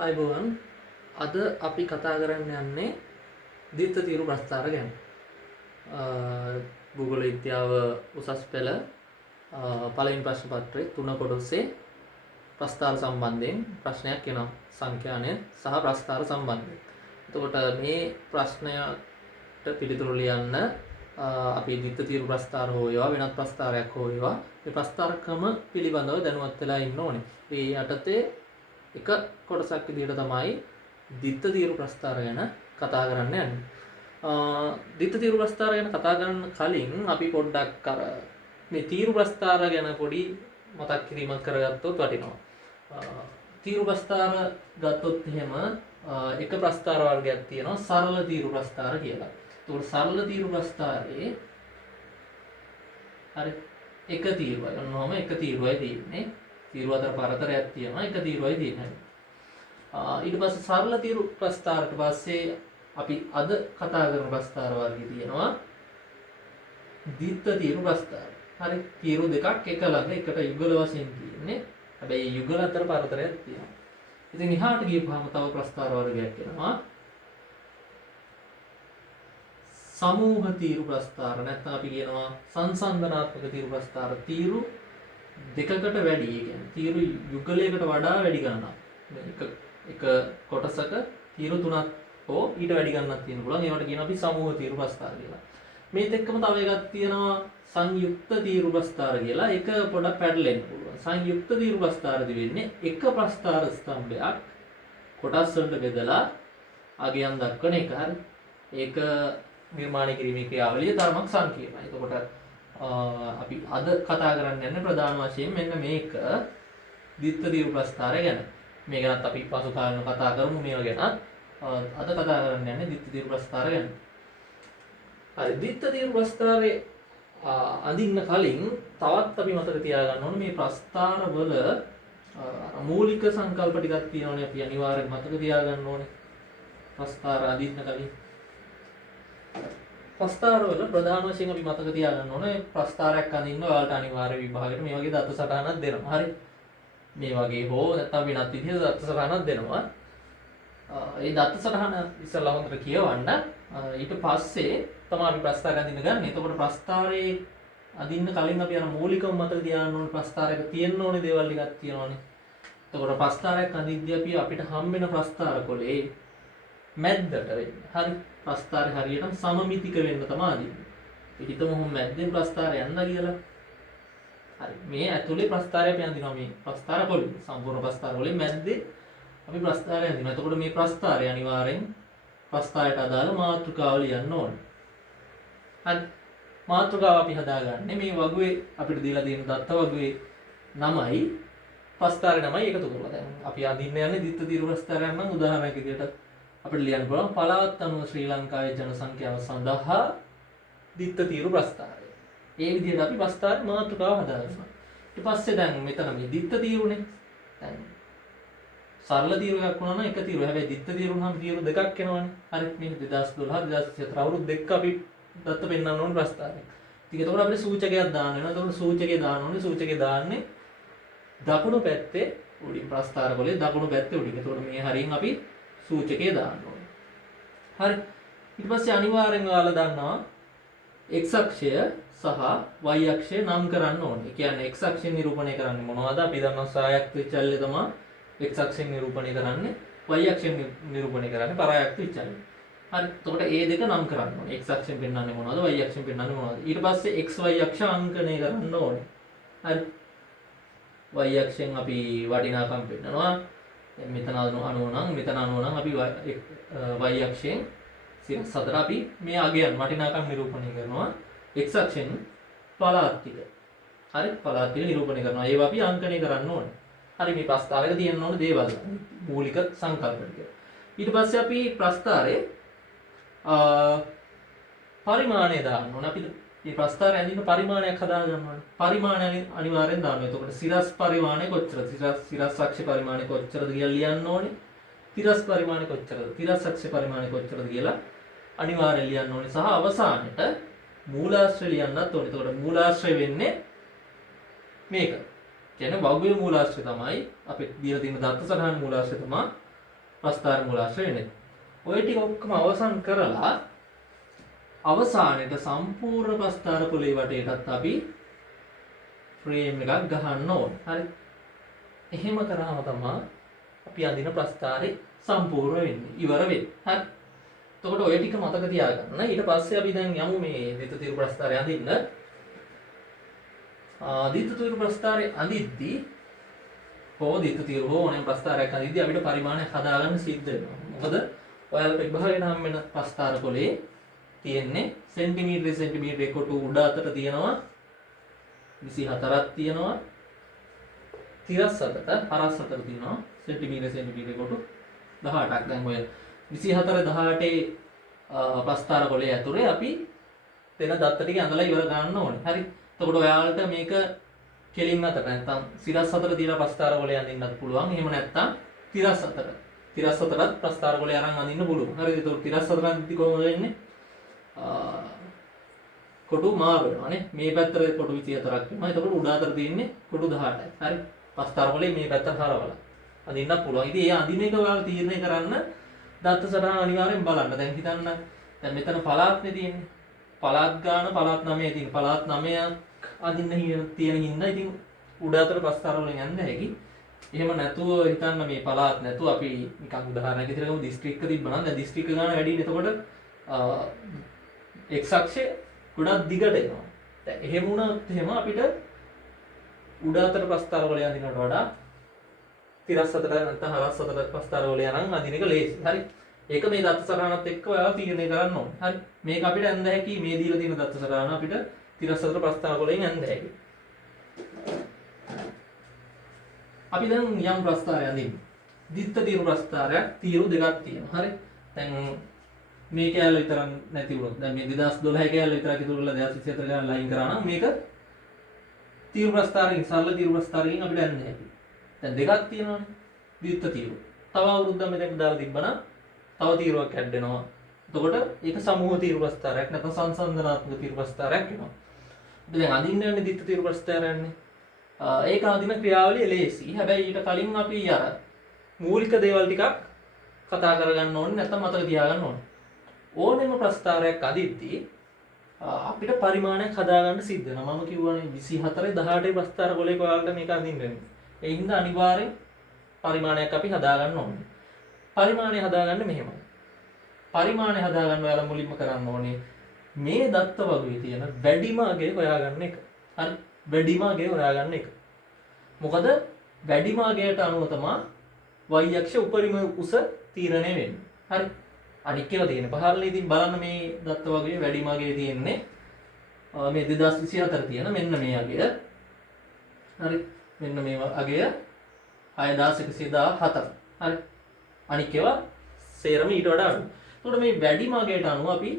අයිබෝවන් අද අපි කතා කරන්න යන්නේ දිත්ත තීරු ප්‍රස්ථාර ගැන. භූගෝල විද්‍යාව උසස් පෙළ පළවෙනි ප්‍රශ්න පත්‍රයේ 3 කොටසේ ප්‍රස්ථාර සම්බන්ධයෙන් ප්‍රශ්නයක් එනවා. සංඛ්‍යානය සහ ප්‍රස්ථාර සම්බන්ධයෙන්. එතකොට මේ ප්‍රශ්නයට පිළිතුරු ලියන්න අපි දිත්ත තීරු ප්‍රස්ථාර හෝ ඒවා වෙනත් ප්‍රස්ථාරයක් හෝ ඒවා මේ ප්‍රස්ථාර ක්‍රම පිළිබඳව දැනුවත් වෙලා ඉන්න ඕනේ. මේ යටතේ එක කොටසක් විදිහට තමයි දිත්ත තීරු ප්‍රස්ථාර ගැන කතා කරන්න යන්නේ. දිත්ත තීරු ප්‍රස්ථාර ගැන කතා කරන්න කලින් අපි පොඩ්ඩක් අර මේ තීරු ප්‍රස්ථාර ගැන පොඩි මතක් කිරීමක් කරගත්තොත් වටිනවා. තීරු ප්‍රස්ථාර ගත්තොත් එහෙම එක ප්‍රස්ථාර වර්ගයක් තියෙනවා සරල තීරු ප්‍රස්ථාර කියලා. ඒතකොට සරල තීරු ප්‍රස්ථාරයේ හරි එක තීරුවයි. ඔන්නෝම එක තීරුවයි තියෙන්නේ. තීරුව අතර පරතරයක් තියෙනවා එක තීරුවයි තියෙන්නේ. ඊට පස්සේ සරල තීරු ප්‍රස්ථාරට පස්සේ අපි අද කතා කරන ප්‍රස්ථාර වර්ගය තියෙනවා දිත්ත තීරු ප්‍රස්ථාර. හරි තීරු දෙකක් එක ළඟ එකට යුගල වශයෙන් තියෙන්නේ. හැබැයි යුගල අතර පරතරයක් තියෙනවා. ඉතින් එහාට ගියපුවාම තව ප්‍රස්ථාර වර්ගයක් එනවා සමූහ තීරු ප්‍රස්ථාර. නැත්නම් අපි කියනවා සංසන්දනාත්මක තීරු ප්‍රස්ථාර. තීරු දෙකකට වැඩි, ඒ කියන්නේ තීරු යුගලයකට වඩා වැඩි ගණනක්. එක කොටසක තීරු තුනක් හෝ ඊට වැඩි ගණනක් තියෙන පුළුවන්. ඒවට කියනවා අපි සමූහ තීරු ප්‍රස්ථාර කියලා. මේත් එක්කම තව එකක් තියෙනවා සංයුක්ත තීරු ප්‍රස්ථාර කියලා. ඒක පොඩක් පැටලෙන්න පුළුවන්. සංයුක්ත තීරු ප්‍රස්ථාරදී වෙන්නේ එක ප්‍රස්ථාර ස්තම්භයක් කොටස් වලට බෙදලා අගයන් දක්වන එක. හරි. ඒක නිර්මාණය කිරීමේ ක්‍රියාවලිය තරමක් සංකීර්ණයි. එතකොට අපි අද කතා කරන්න යන්නේ ප්‍රධාන වශයෙන් මෙන්න මේක දිත්ත තීරු ප්‍රස්ථාරය ගැන. මේ ගැනත් අපි පසු කාලෙක කතා කරමු මේවා ගැන. අද කතා කරන්න යන්නේ දිත්ත තීරු ප්‍රස්ථාරය ගැන. හරි දිත්ත තීරු ප්‍රස්ථාරයේ අඳින්න කලින් තවත් අපි මතක තියාගන්න ඕනේ මේ ප්‍රස්ථාරවල මූලික සංකල්ප ටිකක් තියෙනවානේ. අපි අනිවාර්යෙන් මතක තියාගන්න ඕනේ ප්‍රස්ථාර අඳින්න කලින්. ප්‍රස්ථාරවල ප්‍රධාන වශයෙන් අපි මතක තියාගන්න ඕනේ ප්‍රස්ථාරයක් අඳින්න ඔයාලට අනිවාර්ය විභාගෙට මේ වගේ දත්ත සටහනක් දෙනවා. හරි. මේ වගේ හෝ නැත්නම් වෙනත් විදිහට දත්ත සටහනක් දෙනවා. ඒ දත්ත සටහන ඉස්සෙල්ලා හොඳට කියවන්න. ඊට පස්සේ තමයි අපි ප්‍රස්ථාරය අඳින්න ගන්න. එතකොට ප්‍රස්ථාරයේ අඳින්න කලින් අපි අර මූලිකව මතක තියාගන්න ඕනේ ප්‍රස්ථාරයක තියෙන්න ඕනේ දේවල් ටිකක් තියෙනවානේ. එතකොට ප්‍රස්ථාරයක් අඳිද්දී අපිට හම්බ වෙන ප්‍රස්ථාර කොලේ මැද්දට වෙන්නේ. හරි. ප්‍රස්ථාරය හරියටම සමමිතික වෙන්න තමයි අදින්නේ. අපි හිතමු මොහොම මැද්දෙන් ප්‍රස්ථාරය යන්න කියලා. හරි. මේ ඇතුලේ ප්‍රස්ථාරය අපි අඳිනවා මේ ප්‍රස්ථාර කොලේ. සම්පූර්ණ ප්‍රස්ථාර කොලේ මැද්දේ අපි ප්‍රස්ථාරය අඳිනවා. එතකොට මේ ප්‍රස්ථාරය අනිවාර්යෙන් ප්‍රස්ථාරයට අදාළ මාතෘකාව ලියන්න ඕනේ. හරි. මාතෘකාව අපි හදාගන්නේ මේ වගුවේ අපිට දීලා තියෙන දත්ත වගුවේ නමයි ප්‍රස්ථාරේ නමයි එකතු කරලා. දැන් අපි අඳින්න යන්නේ දිත්ත තීරු ප්‍රස්ථාරයක් නම් උදාහරණයක් විදිහට අපිට ලියන්න පුළුවන් පළාත් අනුව ශ්‍රී ලංකාවේ ජන සංඛ්‍යාව සඳහා දිත්ත තීරු ප්‍රස්ථාරය. ඒ විදිහට අපි ප්‍රස්ථාරේ මාතෘකාව හදාගන්නවා. ඊට පස්සේ දැන් මෙතන මේ දිත්ත තීරුනේ. දැන් සරල තීරු එකක් වුණා නම් එක තීරුව. හැබැයි දිත්ත තීරු නම් තීරු දෙකක් එනවනේ. හරි. මේ 2012 2014 අවුරුදු දෙකක් අපි දත්ත පෙන්වන්න ඕනේ ප්‍රස්ථාරේ. ඉතින් ඒතකොට අපිට සූචකයක් දාන්න වෙනවා. ඒතකොට සූචකේ දාන්න ඕනේ. සූචකේ දාන්නේ දකුණු පැත්තේ උඩින් ප්‍රස්ථාර කොලේ දකුණු පැත්තේ උඩින්. ඒතකොට මේ හරියෙන් අපි සූචකේ දාන්න ඕනේ. හරි. ඊට පස්සේ අනිවාර්යෙන් ඔයාලා දන්නවා x අක්ෂය සහ y අක්ෂය නම් කරන්න ඕනේ. ඒ කියන්නේ x අක්ෂයෙන් නිරූපණය කරන්නේ මොනවද? අපි දන්නවා සායක්ත විචල්්‍ය තමයි x අක්ෂයෙන් නිරූපණය කරන්නේ. y අක්ෂයෙන් නිරූපණය කරන්නේ පරායක්ත විචල්්‍ය. හරි. එතකොට ඒ දෙක නම් කරන්න ඕනේ. x අක්ෂයෙන් පෙන්වන්නේ මොනවද? y අක්ෂයෙන් පෙන්වන්නේ මොනවද? ඊට පස්සේ xy අක්ෂ අංකණය කරන්න ඕනේ. හරි. y අක්ෂයෙන් අපි වටිනාකම් පෙන්නනවා. මෙතන 90 නම් මෙතන 90 නම් අපි y අක්ෂයෙන් 4 අපි මේ අගයන් වටිනාකම් නිරූපණය කරනවා. x අක්ෂයෙන් පළාත් ටික. හරි. පළාත් ටික නිරූපණය කරනවා. ඒවා අපි අංකණය කරන්න ඕනේ. හරි. මේ ප්‍රස්ථාරයක තියෙන්න ඕනේ දේවල්. මූලික සංකල්ප ටික. ඊට පස්සේ අපි ප්‍රස්ථාරයේ පරිමාණය දාන්න ඕනේ. අපි මේ ප්‍රස්ථාරය ඇඳින්න පරිමාණයක් හදා ගන්න ඕනේ. පරිමාණය අනිවාර්යෙන් දාන්න. එතකොට සිරස් පරිමාණය කොච්චරද? සිරස් අක්ෂ පරිමාණය කොච්චරද කියලා ලියන්න ඕනේ. තිරස් පරිමාණය කොච්චරද? තිරස් අක්ෂ පරිමාණය කොච්චරද කියලා අනිවාර්යෙන් ලියන්න ඕනේ. සහ අවසානයේ මූලාශ්‍රය ලියන්නත් ඕනේ. එතකොට මූලාශ්‍රය වෙන්නේ මේක. කියන්නේ වගුවේ මූලාශ්‍රය තමයි අපිට දීලා තියෙන දත්ත සටහන මූලාශ්‍රය තමයි ප්‍රස්ථාර මූලාශ්‍ර වෙන්නේ. ඔය ටික ඔක්කොම අවසන් කරලා අවසානයේ සම්පූර්ණ ප්‍රස්ථාර කුලේ වටේටත් අපි ෆ්‍රේම් එකක් ගහන්න ඕනේ. හරි. එහෙම කරාම තමයි අපි අඳින ප්‍රස්ථාරේ සම්පූර්ණ වෙන්නේ. ඉවර වෙන්නේ. හරි. එතකොට ඔය ටික මතක තියාගන්න. ඊට පස්සේ අපි දැන් යමු මේ ditthatiru ප්‍රස්ථාරය අඳින්න. ditthatiru ප්‍රස්ථාරය අඳිද්දී ditthatiru හෝ ඕනෑම ප්‍රස්ථාරයක් අඳිද්දී අපිට පරිමාණය හදාගන්න සිද්ධ වෙනවා. මොකද ඔයාලට විභාගයෙන් හම් වෙන ප්‍රස්ථාර කොලේ තියෙන්නේ සෙන්ටිමීටර සෙන්ටිමීටර එකට උඩ අතට තියෙනවා 24ක් තියෙනවා. තිරස් අතට හරස් අතට තියෙනවා සෙන්ටිමීටර සෙන්ටිමීටර එකට 18ක්. දැන් ඔය 24 18 ප්‍රස්ථාර කොලේ ඇතුලේ අපි දෙන දත්ත ටික ඇඳලා ඉවර ගන්න ඕනේ. හරි. එතකොට ඔයාලට මේක කෙලින් අතට නැත්නම් සිරස් අතට තියලා ප්‍රස්ථාර කොලේ අඳින්නත් පුළුවන්. එහෙම නැත්නම් තිරස් අතට. තිරස් අතටත් ප්‍රස්ථාර කොලේ අරන් අඳින්න පුළුවන්. හරිද? එතකොට තිරස් අතට අඳිද්දි කොහොමද වෙන්නේ? කොටු මාරු වෙනවානේ. මේ පැත්තට කොටු 24ක් වෙනවා. එතකොට උඩ අතට තියෙන්නේ කොටු 18යි. හරි. ප්‍රස්ථාර කොලේ මේ පැත්තට හරවලා අඳින්නත් පුළුවන්. ඉතින් ඒ අඳින එක ඔයාලා තීරණය කරන්න දත්ත සටහන අනිවාර්යෙන් බලන්න. දැන් හිතන්න දැන් මෙතන පළාත්නේ තියෙන්නේ. පළාත් ගාන පළාත් 9 තියෙන. පළාත් 9ක් අඳින්න තියෙන හින්දා ඉතින් උඩ අතට ප්‍රස්ථාර වලින් යන්න හැකි. එහෙම නැතුව හිතන්න මේ පළාත් නැතුව අපි නිකන් උදාහරණයක් විදිහට ගමු දිස්ත්‍රික්ක තිබ්බනම් දැන් දිස්ත්‍රික්ක ගාන වැඩිනේ. එතකොට x අක්ෂය ගොඩක් දිගට එනවා. දැන් එහෙම වුණොත් එහෙම අපිට උඩ අතට ප්‍රස්ථාර වල යනකට වඩා තිරස් අතට නැත්නම් හරස් අතට ප්‍රස්ථාර වල යනනම් අදින එක ලේසි. හරි. ඒක මේ දත්ත සටහනත් එක්ක ඔයාලා තීරණය කරන්න ඕනේ. හරි. මේක අපිට ඇඳ හැකි මේ දීලා තියෙන දත්ත සටහන අපිට තිරස් අතට ප්‍රස්ථාර වලින් ඇඳ හැකි. අපි දැන් යම් ප්‍රස්ථාරයක් අඳින්න. ditthatiru ප්‍රස්ථාරයක් තීරු දෙකක් තියෙනවා. හරි. දැන් මේ කැලේ විතරක් නැති වුණොත් දැන් මේ 2012 කැලේ විතරක් ඉතුරු වෙලා 2024 ගාන ලයින් කරා නම් මේක තීරු ප්‍රස්ථාරයෙන් සරල තීරු ප්‍රස්ථාරයෙන් අපිට ඇඳ හැකි. දැන් දෙකක් තියෙනවානේ. ditthatiru. තව අවුරුද්දක් මෙතෙන් දාලා තිබ්බනම් තව තීරුවක් ඇඩ් එතකොට ඒක සමූහ තීරු ප්‍රස්ථාරයක් නැත්නම් සංසන්දනාත්මක තීරු ප්‍රස්ථාරයක් වෙනවා. දැන් අඳින්න යන්නේ ditthatiru ප්‍රස්ථාරයන්නේ. ඒක අඳින ක්‍රියාවලිය ලේසි. හැබැයි ඊට කලින් අපි අර මූලික දේවල් ටිකක් කතා කරගන්න ඕනේ නැත්නම් මතක තියාගන්න ඕනේ. ඕනෙම ප්‍රස්ථාරයක් අදිද්දී අපිට පරිමාණයක් හදාගන්න සිද්ධ වෙනවා. මම කිව්වනේ 24 18 ප්‍රස්ථාර කොලයක ඔයාලට මේක අඳින්න වෙනවා. ඒ හින්දා අනිවාර්යෙන් පරිමාණයක් අපි හදාගන්න ඕනේ. පරිමාණය හදාගන්න මෙහෙමයි. පරිමාණය හදාගන්න ඔයාලා මුලින්ම කරන්න ඕනේ මේ දත්ත වගුවේ තියෙන වැඩිම අගය හොයාගන්න එක. හරි. වැඩිම අගය හොයාගන්න එක. මොකද වැඩිම අගයට අනුව තමයි y අක්ෂ උපරිම උස තීරණය වෙන්නේ. හරි. අනික් ඒවා තියෙන. පහළනේ ඉතින් බලන්න මේ දත්ත වගුවේ වැඩිම අගය තියෙන්නේ මේ 2024 තියෙන මෙන්න මේ අගය. හරි. මෙන්න මේ අගය 6114. හරි. අනික් ඒවා සේරම ඊට වඩා අඩුයි. එතකොට මේ වැඩිම අගයට අනුව අපි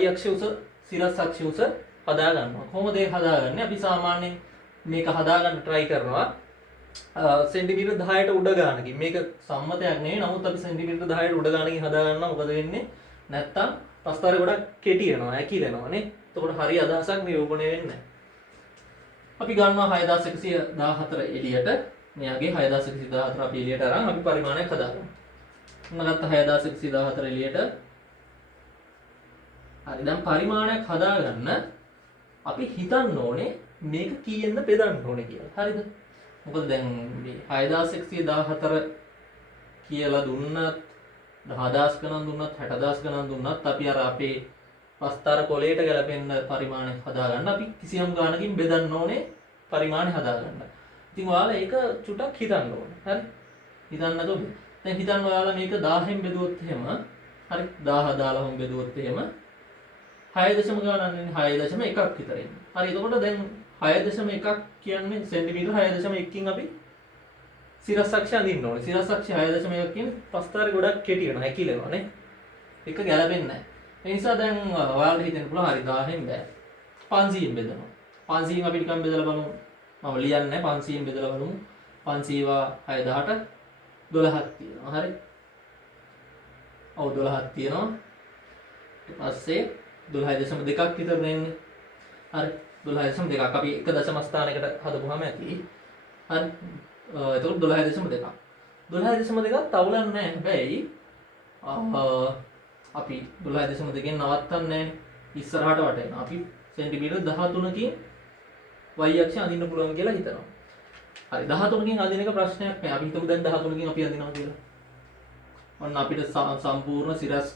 y අක්ෂ උස සිරස් අක්ෂ උස හදා ගන්නවා. කොහොමද ඒක හදාගන්නේ? අපි සාමාන්‍යයෙන් මේක හදාගන්න try කරනවා සෙන්ටිමීටර් 10ට උඩ ගානකින්. මේක සම්මතයක් නෙවෙයි. නමුත් අපි සෙන්ටිමීටර් 10ට උඩ ගානකින් හදා ගන්නවා. මොකද වෙන්නේ? නැත්තම් ප්‍රස්ථාරය ගොඩක් කෙටි වෙනවා. ඇකිලෙනවා නේ. එතකොට හරි අදහසක් නිරූපණය වෙන්නේ නැහැ. අපි ගන්නවා 6114 එළියට. මෙයාගේ 6114 අපි එළියට අරන් අපි පරිමාණයක් හදාගන්නවා. මම ගත්ත 6114 එළියට. හරි. දැන් පරිමාණයක් හදාගන්න අපි හිතන්න ඕනේ මේක කීයෙන්ද බෙදන්න ඕනේ කියලා. හරිද? මොකද දැන් මේ 6114 කියලා දුන්නත් 10000 ගණන් දුන්නත් 60000 ගණන් දුන්නත් අපි අර අපේ ප්‍රස්ථාර කොලයට ගැලපෙන්න පරිමාණයක් හදාගන්න අපි කිසියම් ගානකින් බෙදන්න ඕනේ පරිමාණය හදාගන්න. ඉතින් ඔයාලා ඒක චුට්ටක් හිතන්න ඕනේ. හරි? හිතන්නකෝ. දැන් හිතන්න ඔයාලා මේක 1000න් බෙදුවොත් එහෙම හරි 1000 දාලා බෙදුවොත් එහෙම 6 ගානන්නේ 6.1ක් විතර එන්නේ. හරි. එතකොට දැන් 6.1ක් කියන්නේ සෙන්ටිමීටර 6.1කින් අපි සිරස් අක්ෂය අඳින්න ඕනේ. සිරස් අක්ෂය 6.1 කියන්නේ ප්‍රස්ථාරය ගොඩක් කෙටි වෙනවා. හැකිලෙනවා නේ. එක ගැලපෙන්නේ නැහැ. ඒ නිසා දැන් ඔයාලට හිතෙන්න පුළුවන් හරි 1000න් බෑ. 500න් බෙදනවා. 500න් අපි නිකන් බෙදලා බලමු. මම ලියන්නේ 500න් බෙදලා බලමු. 500 618 12ක් තියෙනවා. හරි. ඔව් 12ක් තියෙනවා. ඊට පස්සේ 12.2ක් විතර නෙන්නේ. හරි. 12.2ක් අපි එක දශම ස්ථානයකට හදපුවාම ඇති. හරි. එතකොට 12.2ක්. 12.2ත් අවුලක් නැහැ. හැබැයි අපි 12.2න් නවත්තන්නේ නැහැ. ඉස්සරහට වටේනවා. අපි සෙන්ටිමීටර් 13කින් y අක්ෂය අඳින්න පුළුවන් කියලා හිතනවා. හරි 13කින් අඳින එක ප්‍රශ්නයක් නෑ. අපි හිතමු දැන් 13කින් අපි අඳිනවා කියලා. ඔන්න අපිට සම්පූර්ණ සිරස්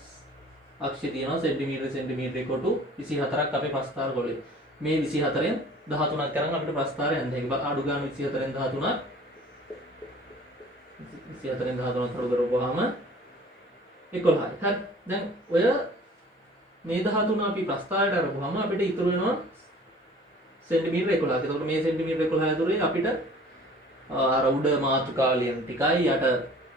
අක්ෂය තියෙනවා සෙන්ටිමීටර කොටු 24ක් අපේ ප්‍රස්ථාර ගොලේ. මේ 24න් 13ක් කරන් අපිට ප්‍රස්ථාරය යන්න. ඒක අඩු ගන්න 24න් 13ක් 24න් 13ක් අඩු කරපුවාම 11යි. හරි. දැන් ඔය මේ 13 අපි ප්‍රස්ථාරයට අරපුවාම අපිට ඉතුරු වෙනවා සෙන්ටිමීටර 11ක්. එතකොට මේ සෙන්ටිමීටර 11 ඇතුලේ අපිට අර උඩ මාතෘකාලියන් ටිකයි යට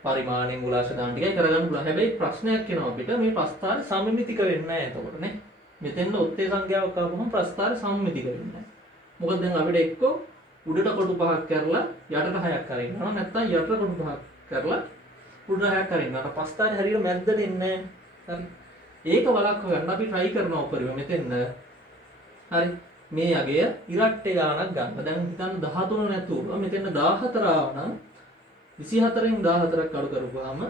පරිමාණයෙන් මුලාංශ ගන්න ටිකයි කරගන්න පුළුවන්. හැබැයි ප්‍රශ්නයක් එනවා අපිට මේ ප්‍රස්ථාරය සමමිතික වෙන්නේ නැහැ එතකොට නේ. මෙතෙන්ද ඔත්තේ සංඛ්‍යාවක් ආවම ප්‍රස්ථාරය සමමිතික වෙන්නේ නැහැ. මොකද දැන් අපිට එක්ක උඩට කොටු පහක් කරලා යටට හයක් කරගෙන යනවා. නැත්නම් යටට කොටු පහක් කරලා උඩට හයක් කරගෙන යනවා. ප්‍රස්ථාරය හරියට මැද්දට එන්නේ නැහැ. හරි. ඒක වළක්ව ගන්න අපි try කරනවා උඩරිම මෙතෙන්ද. හරි. මේ අගය ඉරට්ටේ ගානක් ගන්න. දැන් හිතන්න 13 නැතුව මෙතන 14 ආවනම් 24න් 14ක් අඩු කරපුවාම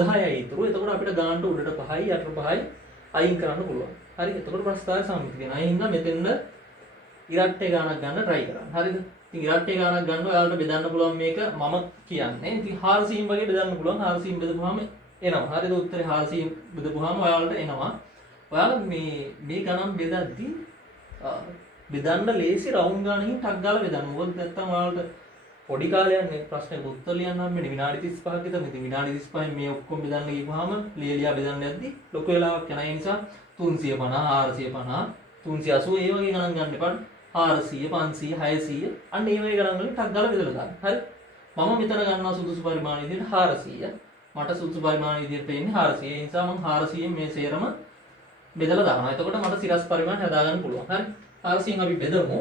10යි ඉතුරු. එතකොට අපිට ගානට උඩට 5යි යටට 5යි අයින් කරන්න පුළුවන්. හරි. එතකොට ප්‍රස්ථාරය සමමිතික වෙනවා. ඒ හින්දා මෙතෙන්ද ඉරට්ටේ ගානක් ගන්න try කරන්න. හරිද? ඉතින් ඉරට්ටේ ගානක් ගන්න ඔයාලට බෙදන්න පුළුවන් මේක මම කියන්නේ. ඉතින් 400න් වගේ බෙදන්න පුළුවන්. 400න් බෙදපුවාම එනවා. හරිද? උත්තරේ 400න් බෙදපුවාම ඔයාලට එනවා. ඔයාලා මේ ගණන් බෙදද්දී බෙදන්න ලේසි රවුන්ඩ් ගානකින් ටක් ගාලා බෙදන්න. මොකද නැත්තම් ඔයාලට පොඩි කාලයක් මේ ප්‍රශ්නෙට උත්තර ලියන්න හම්බෙන්නේ විනාඩි 35ක් විතර. ඉතින් විනාඩි 35න් මේ ඔක්කොම බෙදන්න ගිහුවාම ලියලියා බෙදන්න යද්දි ලොකු වෙලාවක් යනවා. ඒ නිසා 350 450 380 ඒ වගේ ගණන් ගන්න එපා. 400 500 600 අන්න ඒ වගේ ගණන් වලින් ටක් ගාලා බෙදලා දාන්න. හරි. මම මෙතන ගන්නවා සුදුසු පරිමාණ විදිහට 400. මට සුදුසු පරිමාණ විදිහට එන්නේ 400. ඒ නිසා මම 400න් මේ සේරම බෙදලා දානවා. එතකොට මට සිරස් පරිමාණ හදාගන්න පුළුවන්. හරි. 400න් අපි බෙදමු.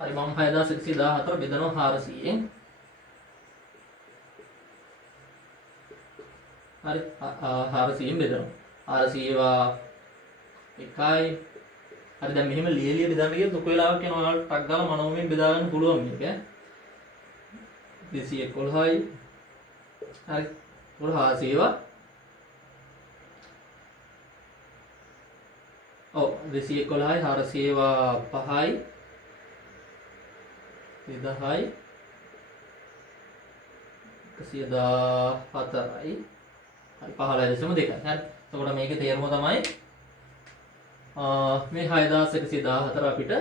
හරි මම 6114 බෙදනවා 400න්. හරි 400න් බෙදනවා. 400 එකයි. හරි දැන් මෙහෙම ලියලිය බෙදන්න ගියොත් ලොකු වෙලාවක් යනවා. ඔයාලට ටක් ගාලා මනෝමයෙන් බෙදා ගන්න පුළුවන් මේක. 211යි. හරි. උඩ 400 ඔව් 211යි 400 5යි 1000යි 114යි. හරි 15.2යි. හරි. එතකොට මේකේ තේරුම තමයි මේ 6114 අපිට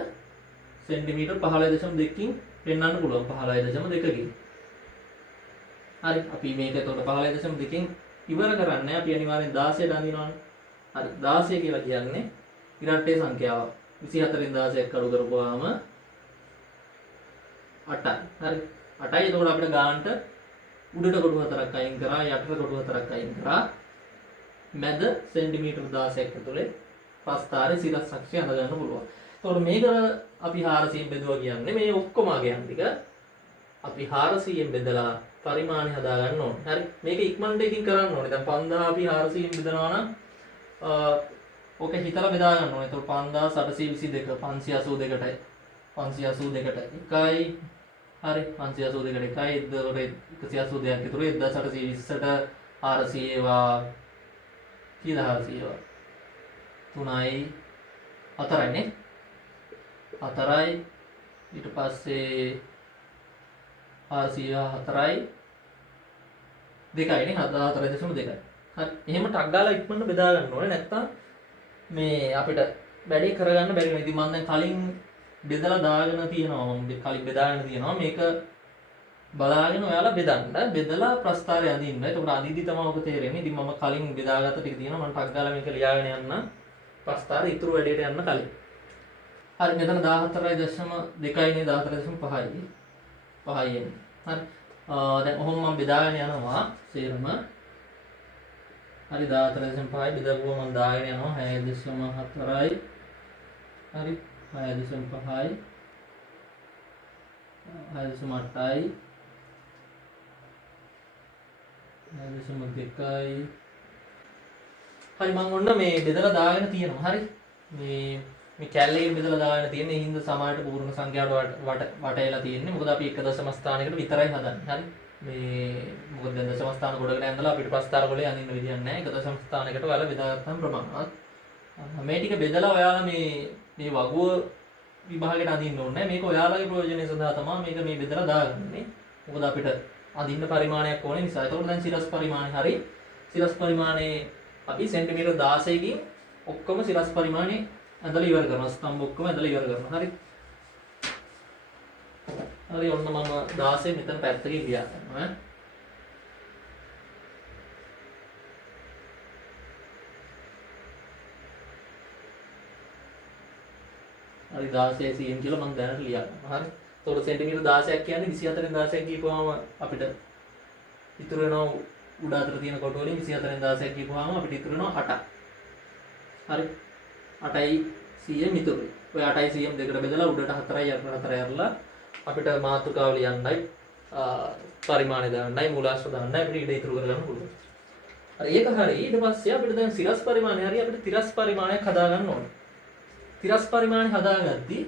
සෙන්ටිමීටර් 15.2කින් පෙන්වන්න පුළුවන් 15.2කින්. හරි අපි මේක එතකොට 15.2කින් ඉවර කරන්නේ අපි අනිවාර්යෙන් 16ට අඳිනවනේ. හරි 16 කියලා කියන්නේ ඉරට්ටේ සංඛ්‍යාවක්. 24න් 16ක් අඩු කරපුවාම 8යි. හරි 8යි. එතකොට අපිට ගානට උඩට කොටු 4ක් අයින් කරා යටට කොටු 4ක් අයින් කරා මැද සෙන්ටිමීටර් 16ක් ඇතුලේ ප්‍රස්ථාරයේ සිරස් අක්ෂය අඳ ගන්න පුළුවන්. එතකොට මේක අපි 400න් බෙදුවා කියන්නේ මේ ඔක්කොම අගයන් ටික අපි 400න් බෙදලා පරිමාණය හදා ගන්න ඕනේ. හරි. මේක ඉක්මනට ඉතින් කරන්න ඕනේ. දැන් 5000 අපි 400න් බෙදනවා නම් ඕක හිතලා බෙදා ගන්න ඕනේ. එතකොට 5822 582ටයි 582ට 1යි. හරි 582ට 1යි. එතකොට 182ක් ඉතුරු 1820ට 400 වා කීයද 400 3යි 4යි නේ 4යි ඊට පස්සේ 404යි 2යි නේ 14.2යි. හරි එහෙම ටක් ගාලා ඉක්මනට බෙදා ගන්න ඕනේ. නැත්තම් මේ අපිට වැඩි කරගන්න බැරි වෙනවා. ඉතින් මම දැන් කලින් බෙදලා දාගෙන තියෙනවා. මම කලින් බෙදාගෙන තියෙනවා. මේක බලාගෙන ඔයාලා බෙදන්න. බෙදලා ප්‍රස්ථාරය අඳින්න. එතකොට අඳිද්දි තමයි ඔක තේරෙන්නේ. ඉතින් මම කලින් බෙදාගත්ත ටික තියෙනවා. මම ටක් ගාලා මේක ලියාගෙන යන්න. ප්‍රස්ථාරය ඉතුරු වැඩේට යන්න කලින්. හරි මෙතන 14.2යි නේ 14.5යි. 5යි එන්නේ. හරි. දැන් ඔහොම මම බෙදාගෙන යනවා සේරම. හරි 14.5යි බෙදපුවා මම දාගෙන යනවා 6.4යි. හරි 6.5යි 6.8යි 6.2යි. හරි මම ඔන්න මේ බෙදලා දාගෙන තියෙනවා. හරි මේ මේ කැලේ බෙදලා දාගෙන තියෙන හින්දා සමානට පූර්ණ සංඛ්‍යාවට වටේලා තියෙන්නේ. මොකද අපි එක දශම ස්ථානයකට විතරයි හදන්නේ. හරි. මේ මොකද දැන් දශම ස්ථාන ගොඩකට ඇඳලා අපිට ප්‍රස්ථාර වලේ අඳින්න විදියක් නැහැ. එක දශම ස්ථානයකට ඔයාලා බෙදාගත්තම ප්‍රමාණවත්. මේ ටික බෙදලා ඔයාලා මේ වගුව විභාගයට අඳින්න ඕනේ. මේක ඔයාලගේ ප්‍රයෝජනය සඳහා තමයි මේක මේ බෙදලා දාගන්නේ. මොකද අපිට අඳින්න පරිමාණයක් ඕනේ නිසා. ඒතකොට දැන් සිරස් පරිමාණය හරි. සිරස් පරිමාණය අපි සෙන්ටිමීටර් 16කින් ඔක්කොම සිරස් පරිමාණය ඇඳලා ඉවර කරනවා. ස්තම්භ ඔක්කොම ඇඳලා ඉවර කරනවා. හරි. හරි ඔන්න මම 16 මෙතන පැත්තකින් ගියා කරනවා. හරි 16 cm කියලා මම දැනට ලියනවා. හරි. එතකොට සෙන්ටිමීටර් 16ක් කියන්නේ 24න් 16ක් කියපුවාම අපිට ඉතුරු වෙනවා උඩ අතර තියෙන කොට වලින් 24න් 16ක් කියපුවාම අපිට ඉතුරු වෙනවා 8ක්. හරි. 8යි 100 ඉතුරුයි. ඔය 8යි 100 දෙකට බෙදලා උඩට 4යි යට 4යි අරලා අපිට මාතෘකාව ලියන්නයි පරිමාණය දාන්නයි මූලාශ්‍ර දාන්නයි අපිට ඉඩ ඉතුරු කරගන්න පුළුවන්. හරි ඒක හරි. ඊට පස්සේ අපිට දැන් සිරස් පරිමාණය හරි අපිට තිරස් පරිමාණයක් හදාගන්න ඕනේ. තිරස් පරිමාණය හදාගද්දී